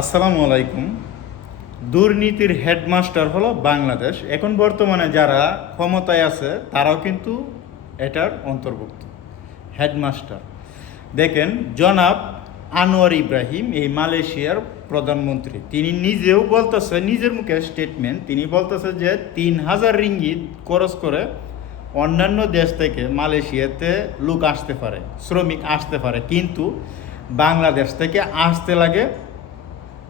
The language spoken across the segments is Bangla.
আসসালামু আলাইকুম। দুর্নীতির হেডমাস্টার হলো বাংলাদেশ। এখন বর্তমানে যারা ক্ষমতায় আছে তারাও কিন্তু এটার অন্তর্ভুক্ত হেডমাস্টার। দেখেন, জনাব আনোয়ার ইব্রাহিম এই মালয়েশিয়ার প্রধানমন্ত্রী, তিনি নিজেও বলতেছে, নিজের মুখে স্টেটমেন্ট, তিনি বলতেছে যে ৩,০০০ রিঙ্গিত খরচ করে অন্যান্য দেশ থেকে মালয়েশিয়াতে লোক আসতে পারে, শ্রমিক আসতে পারে, কিন্তু বাংলাদেশ থেকে আসতে লাগে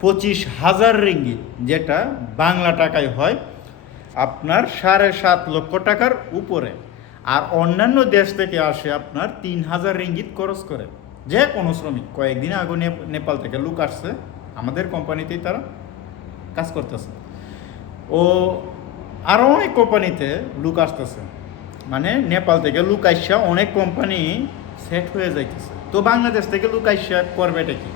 ২৫,০০০ রিঙ্গিত, যেটা বাংলা টাকায় হয় আপনার ৭.৫ লক্ষ টাকার উপরে। আর অন্যান্য দেশ থেকে আসে আপনার ৩,০০০ রিঙ্গিত খরচ করে যে কোনো শ্রমিক। কয়েকদিন আগে নেপাল থেকে লোক আসছে, আমাদের কোম্পানিতেই তারা কাজ করতেছে। ও আরও অনেক কোম্পানিতে লোক আসতেছে, মানে নেপাল থেকে লোক আইসা অনেক কোম্পানি সেট হয়ে যাইতেছে। তো বাংলাদেশ থেকে লোক আইসা করবে এটা কি?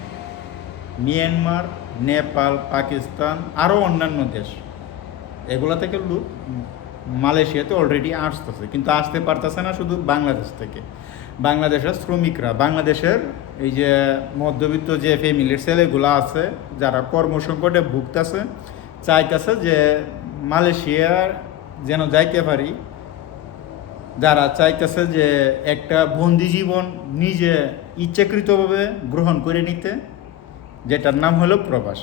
মিয়ানমার, নেপাল, পাকিস্তান, আরও অন্যান্য দেশ, এগুলো থেকে লোক মালয়েশিয়াতে অলরেডি আসতেছে, কিন্তু আসতে পারতেছে না শুধু বাংলাদেশ থেকে। বাংলাদেশের শ্রমিকরা, বাংলাদেশের এই যে মধ্যবিত্ত যে ফ্যামিলির ছেলেগুলো আছে যারা কর্মসংকটে ভুগতেছে, চাইতেছে যে মালয়েশিয়ার যেন যাইতে পারি, যারা চাইতেছে যে একটা বন্দি জীবন নিজে ইচ্ছাকৃতভাবে গ্রহণ করে নিতে, যেটার নাম হলো প্রবাস।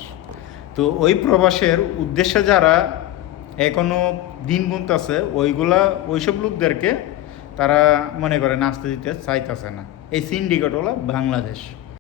তো ওই প্রবাসের উদ্দেশ্যে যারা এখনও দিন গুনতেছে, ওইসব লোকদেরকে তারা মনে করে নাচতে দিতে চাইতেছে না। এই সিন্ডিকেট হলো বাংলাদেশ।